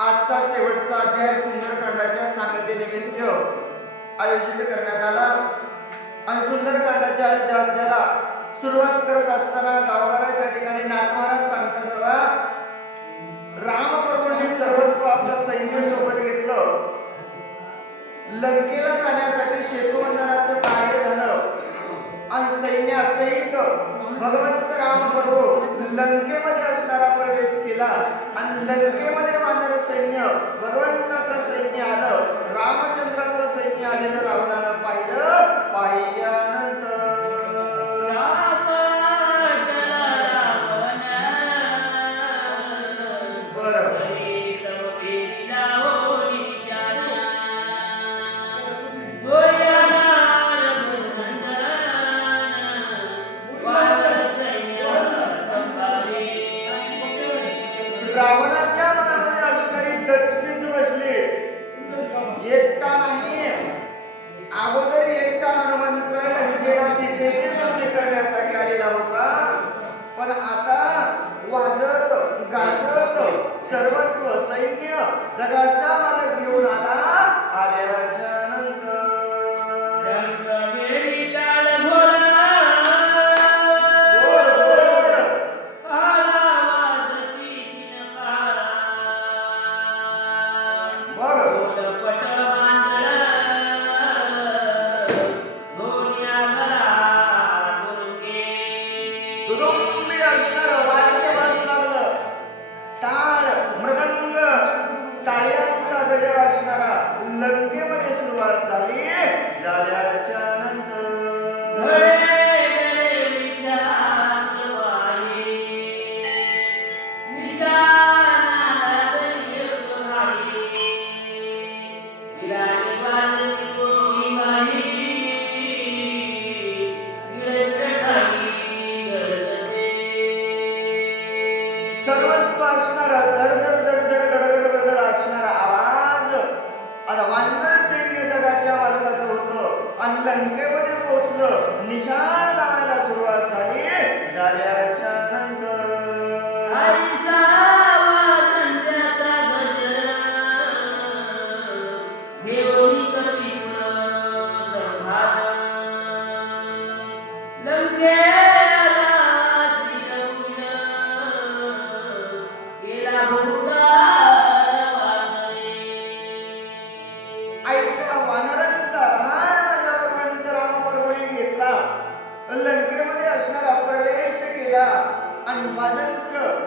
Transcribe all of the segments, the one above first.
आजचा शेवटचा अध्याय सुंदरकांडाच्या सांगतेनिमित्त आयोजित करण्यात आला आणि सुंदरकांडाच्या अध्यायाला सुरुवात करत असताना गावगाड्या त्या ठिकाणी नाथमहाराज सांगतात बघा, रामप्रभूंनी सर्वस्व आपलं सैन्य सोबत घेतलं, लंकेला जाण्यासाठी शेतुवंदनाचं कार्य झालं आणि सैन्यासहित भगवंत रामप्रभू लंकेमध्ये असणारा प्रवेश केला आणि लंकेमध्ये वानर सैन्य भगवंताचं सैन्य आलं, रामचंद्राचं सैन्य आलेलं रावणानं पाहिल्यानंतर रावणाच्या मनामध्ये असणारी दचकीच बसली. एकटा नाही, अगोदर एकटा हनुमंत लंकेला सीतेचे सत्य करण्यासाठी आलेला होता, पण आता वाजत गाजत सर्वस्व सैन्य जगाचा मालक घेऊन आल्याच्या नंतर लंकेमध्ये सुरुवात झाल्याच्या नंतर सर्वस्व असणारा धडधड धडधड गडगड असणारा आवाज आता वानर सैन्य जगाच्या मालकाचं होतं आणि लंकेमध्ये पोहोचलं. निशाण लावायला सुरुवात झाल्याच्या नंतर लंकेमध्ये असणारा प्रवेश केला आणि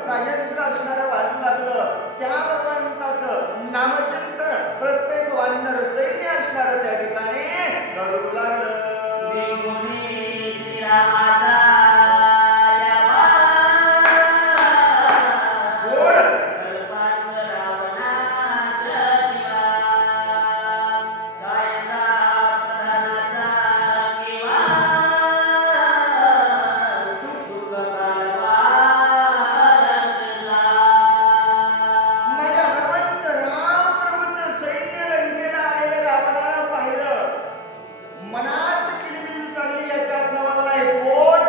राजंत्र असणारा वाजू लागलं. त्या भगवंताचं नामचिंतन प्रत्येक वानर सैन्य असणारं त्या ठिकाणी करू लागलं. मनात किलबिल चालली, याच्यात नवल नाही, पोट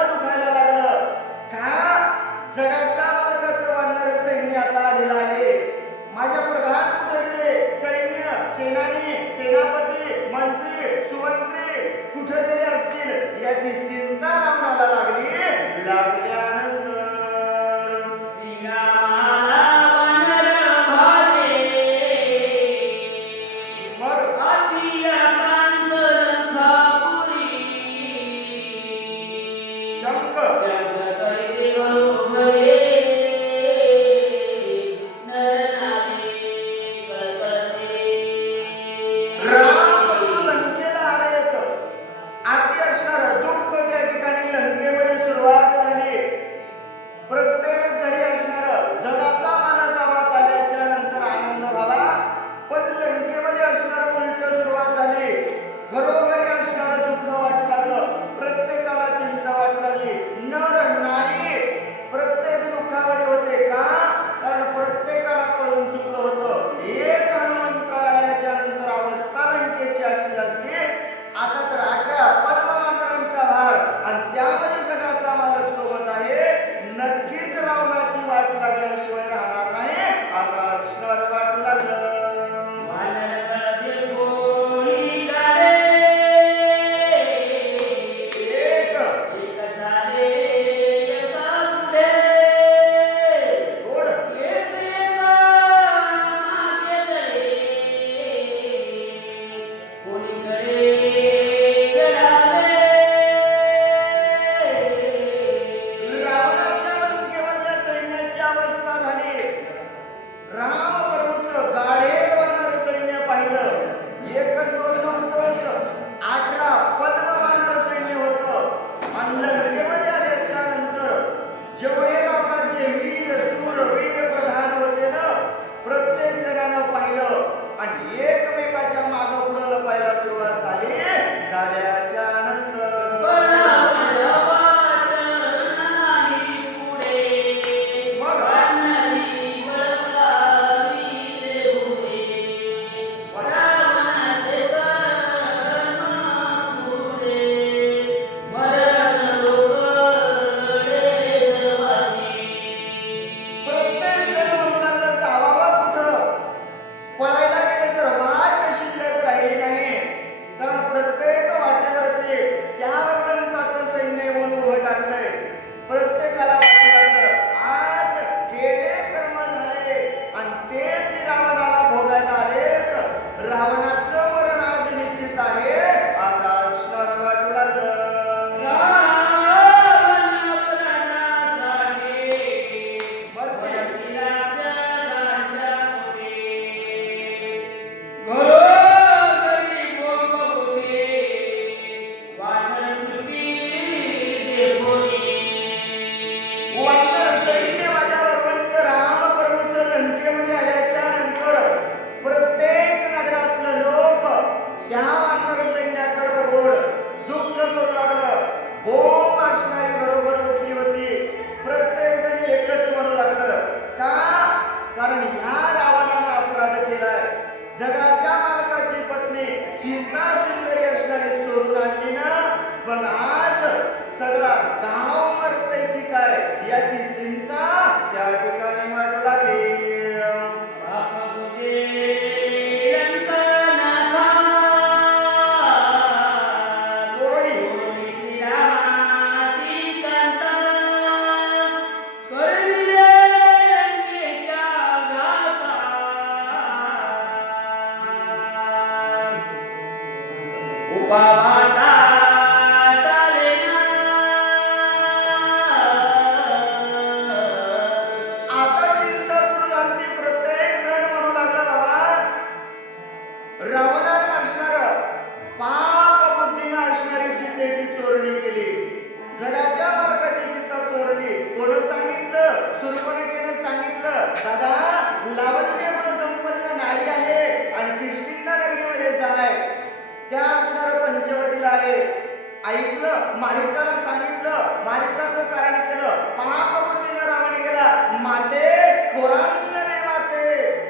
सांगितलं, मारीचाला सांगितलं, मारीचाचं कारण केलं. पापबुद्धीनं रावण गेला. माते खोरांगणे माते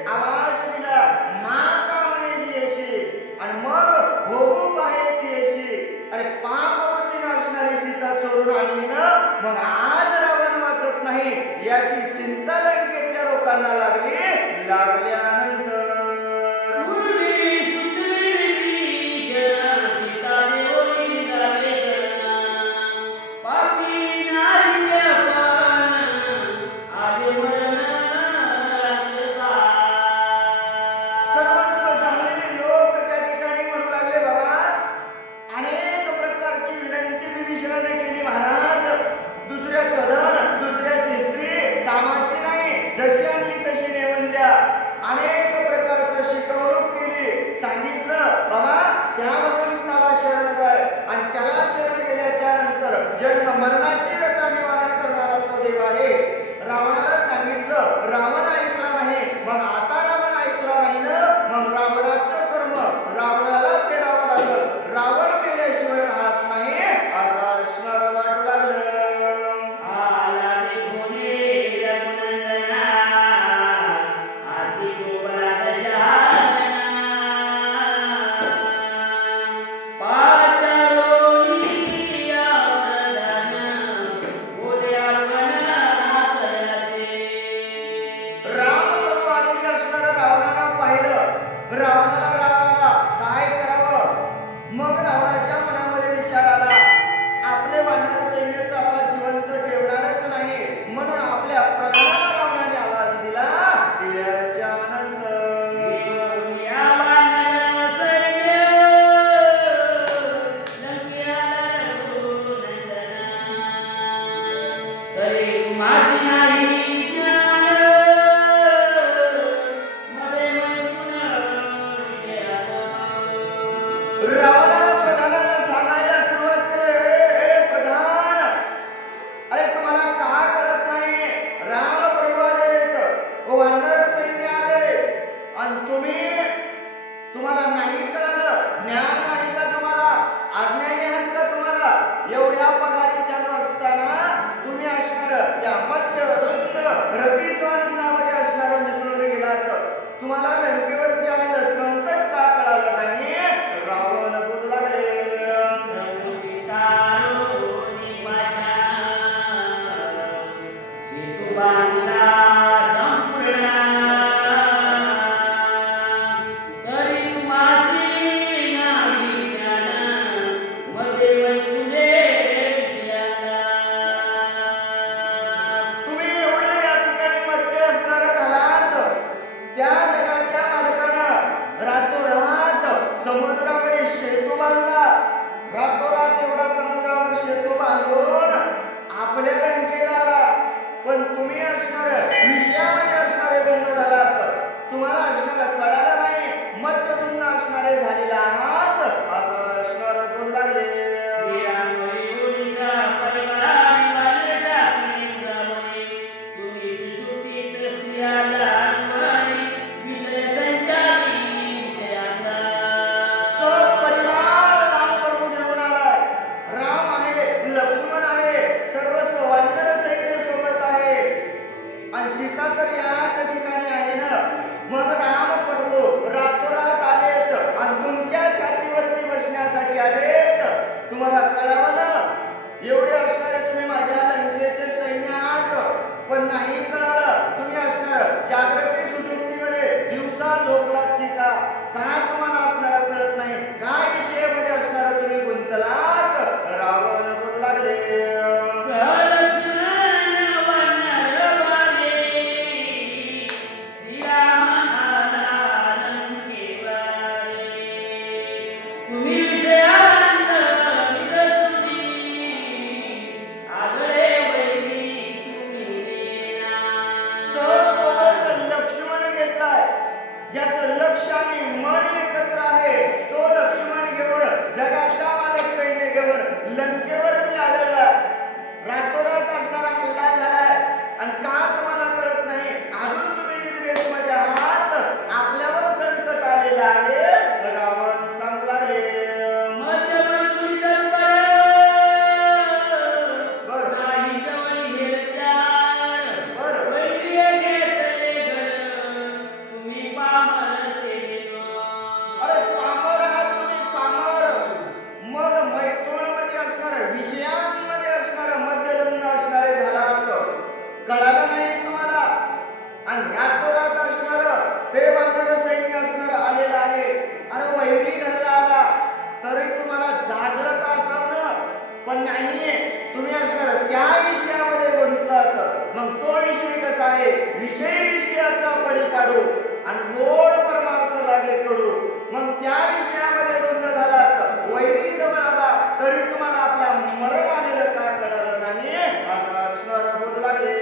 आवाज दिला, माता म्हणे जी येशी आणि मग भोगू पाहे ती येशी. अरे पापबुद्धीनं असणारी सीता चोरून आणली ना, मग आज रावण वाचत नाही याची चिंता लंकेतल्या लोकांना लागल्यानंतर सर्वस्व जमलेले लोक त्या ठिकाणी म्हणू लागले, बाबा अनेक प्रकारची विनंती विभीषणाने केली. महाराज दुसऱ्याचं धन, दुसऱ्याची स्त्री कामाची नाही, जशी आणली तशी नेऊन द्या. कळालं नाही तुम्हाला? आणि रातोरात असणार ते वानर सैन्य असणार आलेलं आहे. अरे वैरी घरला आला तरी तुम्हाला जागृत असावं ना, पण नाही, तुम्ही असणार त्या विषयामध्ये गुंतलात. मग तो विषय कसा आहे? विषय विषयाचा पडी पाडू आणि गोड परमार्थ लागे कडू. मग त्या विषयामध्ये गुंत झालात, वैरी जवळ आला तरी तुम्हाला आपल्या मरण आलेलं का कळालं नाही? असं असणार बोलू लागले.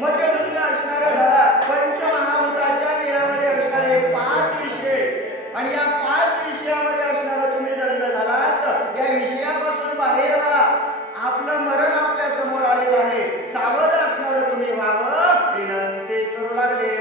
मध्यधुंद असणारा झाला. पंचमहाभूताच्या देहामध्ये असणारे 5 विषय आणि या 5 विषयामध्ये असणारा तुम्ही दंड झालात. या विषयापासून बाहेर व्हा. आपलं मरण आपल्या समोर आलेलं आहे. सावध असणारं तुम्ही व्हावं विनंती करू लागले.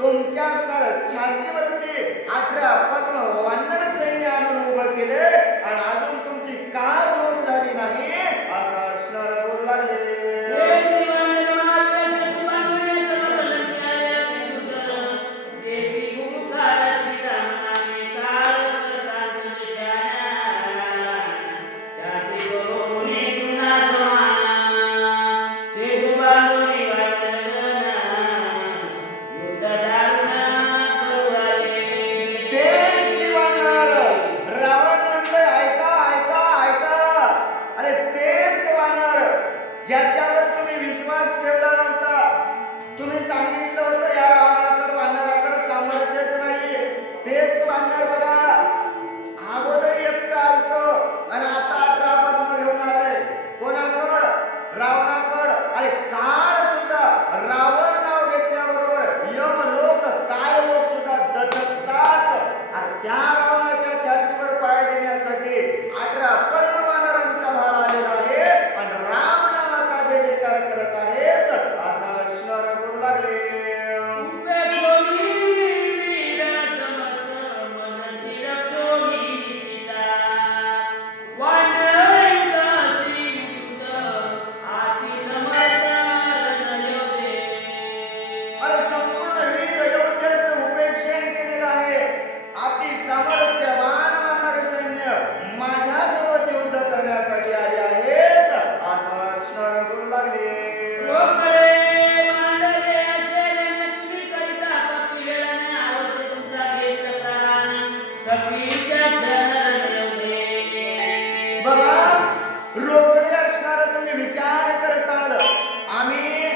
तुमच्या छातीवरती 18 पद्म वानर सैन्य आणून उभं केले आणि अजून तुमची का झोप झाली नाही असं असणार बोलू लागले. ज्याच्यावर तुम्ही विश्वास ठेवला नव्हता, तुम्ही सांगितलं होतं या रावणाकडे वानराकडे सामर्थ्यच नाही, तेच वानर बघा अगोदर एकटं आलतं आणि आता 18 पद्म घेऊन आलंय. कोणाकडं? रावणाकडं. अरे काळ सुद्धा रावण नाव घेतल्याबरोबर यमलोक काळ लोक सुद्धा दचकतात. आणि त्या रावणाच्या छातीवर पाय देण्यासाठी 18 पद्म वानरांचा भार आलेला आहे आणि राम करत आहेत असं असणार बोलू लागले. अरे संपूर्ण वीर योद्ध्याचं उपेक्षण केलेलं आहे. अति सामर्थ्यवान वानर सैन्य माझ्यासोबत युद्ध करण्यासाठी आले आहेत असं असणार बोलू लागले. बघा रोकडे असणार तुम्ही विचार करताल आम्ही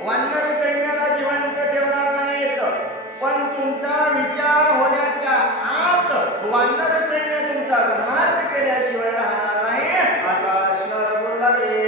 वानर सैन्याला जिवंत ठेवणार नाहीत, पण तुमचा विचार होण्याच्या आत वानर सैन्य तुमचा घात केल्याशिवाय राहणार नाही असा असणार बोलू लागले.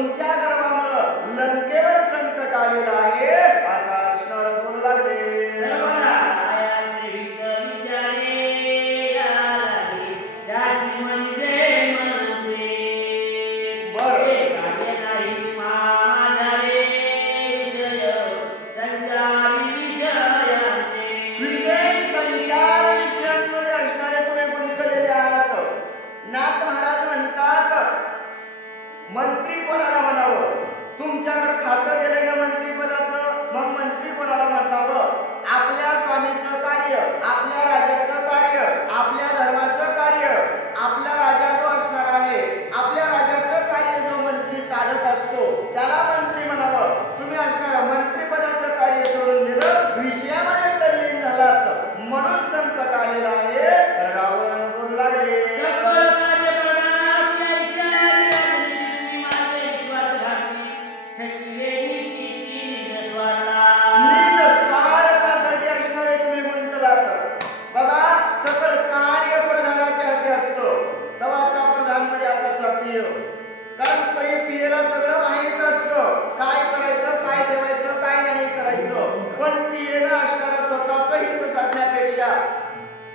तुमच्या गर्वामुळं लंकेवर संकट आलेलं आहे असा असणार बोलू लागले. विषय संचार विषयांमध्ये असणारे तुम्ही गुंतलेले आहात. नाथ महाराज म्हणतात मंत्री कोणाला म्हणावं? तुमच्याकडे खातं दिलंय ना मंत्रीपदाचं, मग मंत्री कोणाला म्हणावं? आपल्या स्वामीचं कार्य, आपल्या राजाचं कार्य, आपल्या धर्माचं कार्य, आपला राजा जो असणार आहे, आपल्या राजाचं कार्य जो मंत्री साधत असतो त्याला मंत्री म्हणावं. तुम्ही असणार मंत्रीपदाचं कार्य सोडून दिलं, विषयामध्ये तल्लीन झालात म्हणून संकट आलेलं आहे. रावण बोलू लागले.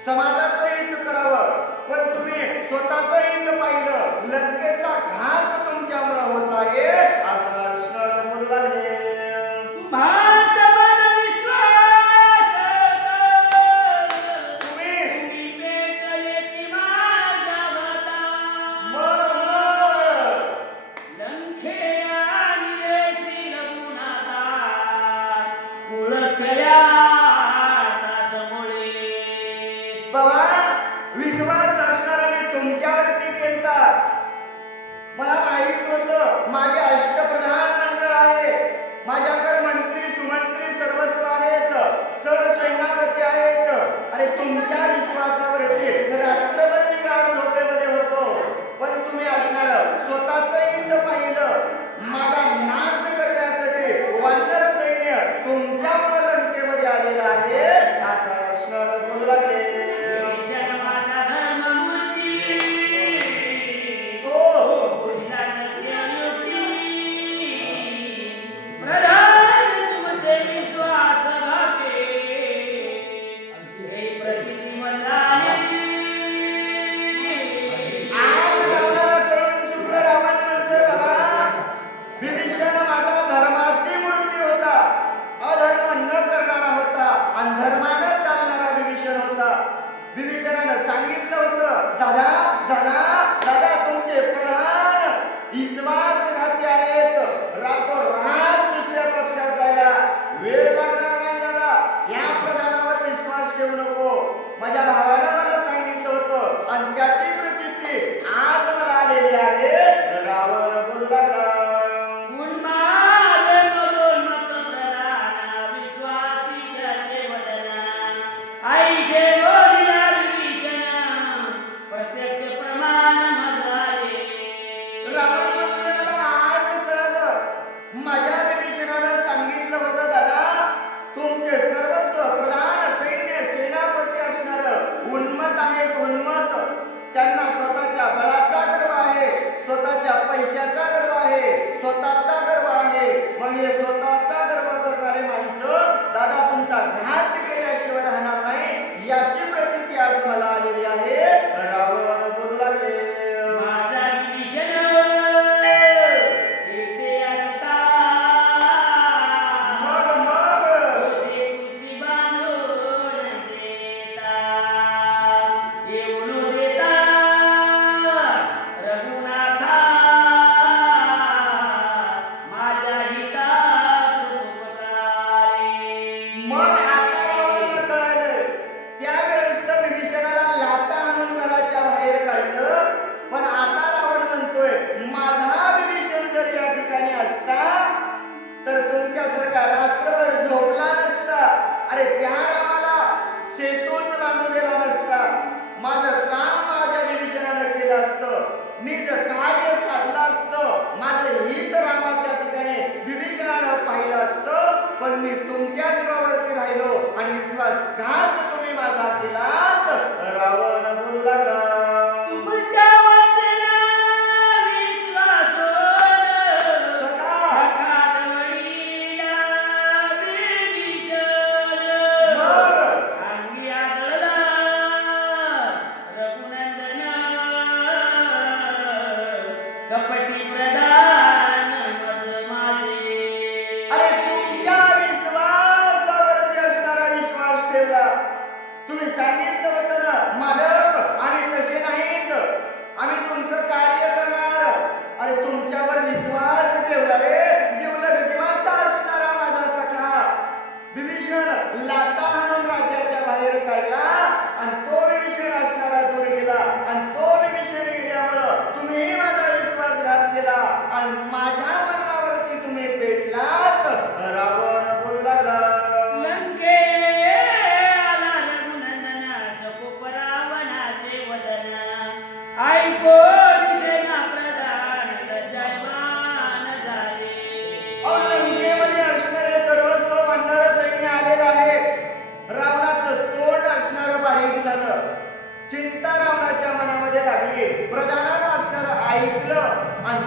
समाजाचं हित करावं, पण तुम्ही स्वतःचं हित पाहिलं. लंकेचा घात तुमच्यामुळे होत आहे असं असणार बोलू लागले. विश्वास असणारा मी तुमच्यावरती केलता. मला माहित होतं माझे अष्टप्रधान मंडळ आहे, माझ्याकडे मंत्री सुमंत्री सर्वस्व आहेत, सरसेनापती आहेत. अरे तुमच्या विश्वासावरती रात्रभर मी गाढ झोपेमध्ये होतो, पण तुम्ही असणार स्वतःचं हित पाहिलं. माझा नाश करण्यासाठी वानर सैन्य तुमच्यामुळे लंकेमध्ये आलेलं आहे असं असणार बोलू लागले. प्रधान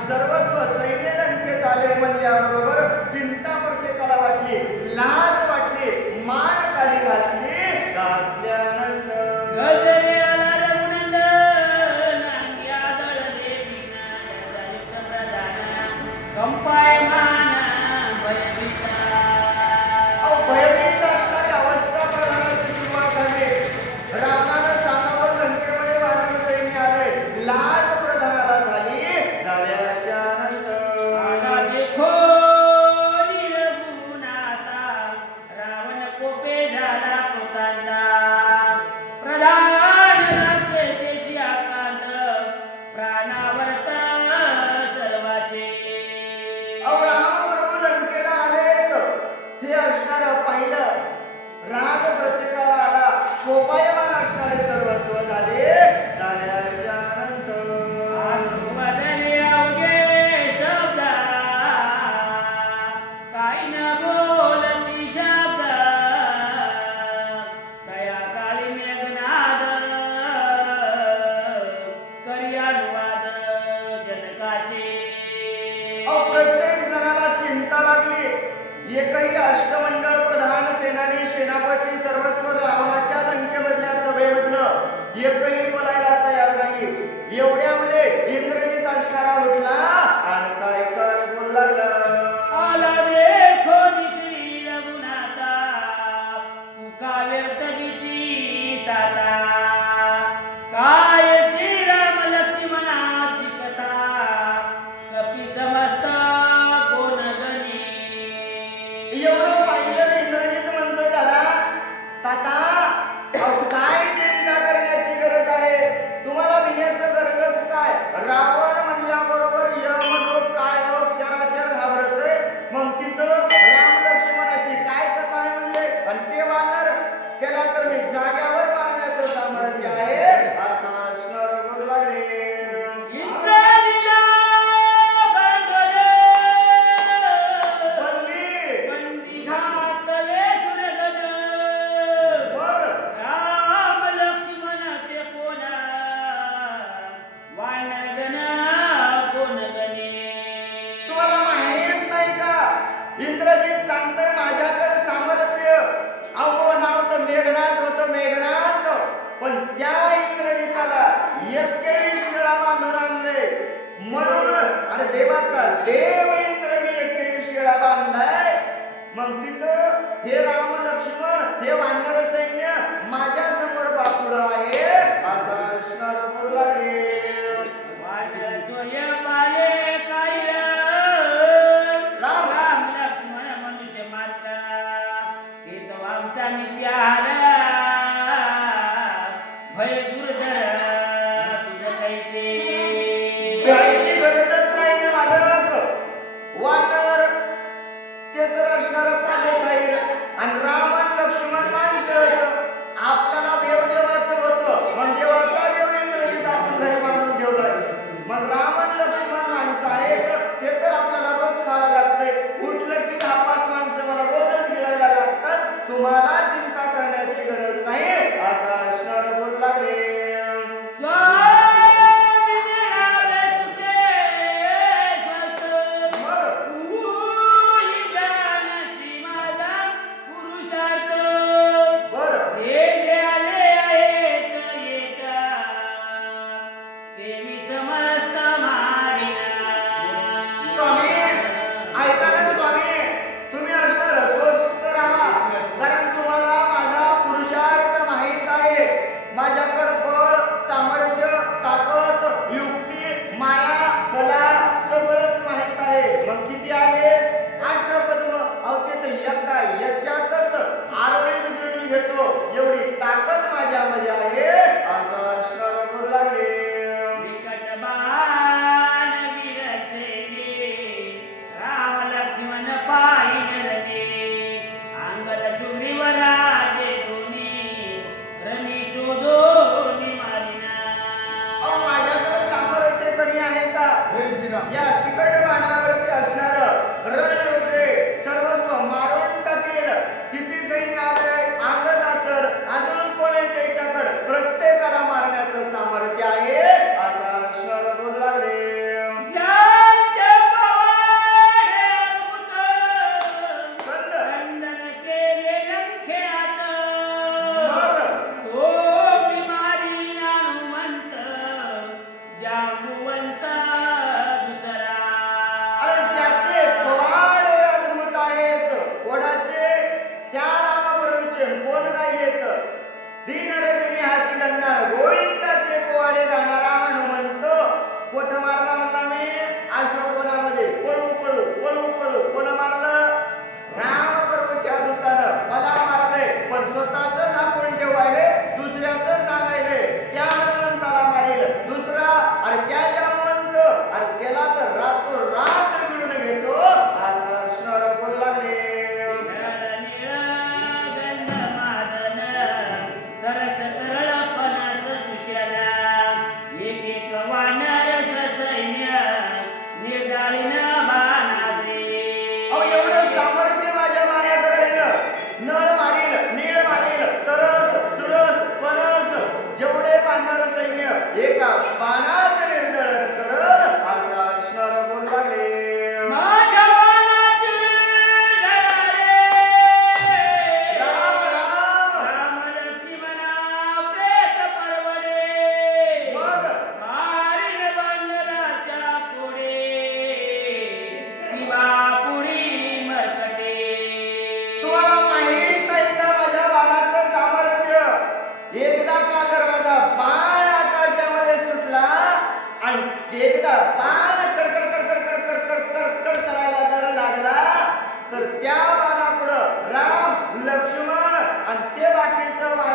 सर्वस्व सैन्य लंकेत आले म्हणल्याबरोबर चिंता प्रत्येकाला वाटली, लाज वाटली, मान खाली घातली. घातल्यानंतर गजरे आला रघुनंदन, अंगी आदळले मीना, त्याचा युक्त प्रधान, कंपायमान भयभीता. भयभीत असणारी अवस्था प्रधानाची सुरुवात झाली. रावणानं सांगावं लंकेमध्ये वानर सैन्य आलंय, लाज प्रधानाला झाली. झाल्याच्या नंतर आला देखो निरगुणाता, रावण कोपे झाला कृतांता. प्रधान राक्षसेशी आकांत, प्राणावर्त सर्वाचे. रामप्रभू लंकेला आलेत. हे असणारं पाहिलं, राग प्रत्येकाला आला, कोपायमान असणारे सर्वस्व झाले. झाल्याच्या नंतर बदले अवघे शब्द, काही न बोलती शब्द. तया काळी मेघनाद, करी अनुवाद जनकाशी. प्रत्येक जणाला चिंता लागली. एकही अष्टमंडळ प्रधान सेनानी सेनापती सर्वस्व रावणाच्या लंकेमधल्या सभेमधलं एकही बोलायला तयार नाही. एवढ्यामध्ये इंद्रजित असणारा उठला आणि काय काय बोलू लागला. आला देखो दिसी रघुनाथा, तुका व्यर्थ दिसी ताता. काय श्रीराम लक्ष्मणाची कथा, कपी समस्त कोण गणी. एवढं पाहिलं इंद्रजित म्हणतोय दादा, ताता अहो, काय चिंता करण्याची गरज आहे, तुम्हाला भिण्याचं गरजच काय. रावण म्हणल्याबरोबर यम लोक काय लोक चराचर घाबरतोय. मग तिथं राम लक्ष्मणाची काय कथा आहे म्हणले, आणि ते वानर त्याला तर मी जाग्यावर मारण्याचं सामर्थ्य आहे असा असणार बोलू लागले. इंद्राणीला बांधले, बंदी बंदी घातले सुरगण. बरं राम लक्ष्मण ते कोणा, वानरगण कोण गणे. तुम्हाला माहित नाही का, इंद्रजित सांगतोय माझ्याकडे सामर्थ्य. अहो नाव तर मेघनाथ होतं, मेघनाथ, पण त्या इंद्रजिताला 21 वेळा बांधून आणले. म्हणून आणि देवाचा देव इंद्र मी 21 वेळा बांधलाय. मग तिथं हे राम लक्ष्मण हे वानर सैन्य माझ्या समोर बापुड आहे असा असणार बोलू लागले. वानर सोय पाले काय, राम राम लक्ष्मण मनुष्य मात्र. हे तो आमचा नित्याहार, भय दुर्धर तुझं कैचे. प्यायची गरजच नाही ना मालक. वानर ते तर असणार पाले जाईल, आणि राम आणि लक्ष्मण माणसं. आपल्याला देव देवाचं होतं, पण देवाचा देव इंद्रजित आपण घरी बांधून ठेवलाय. मग राम आणि लक्ष्मण माणसं आहेत, ते तर आपल्याला रोज खायला लागतंय. उठलं की 10-5 माणसं मला रोजच गिळायला लागतात. तुम्हाला चिंता करण्याची गरज नाही असं असणार बोलू लागले. स्वामी निराळे तुझे स्वर्ग, मग तूही जानसी माझा जातीचं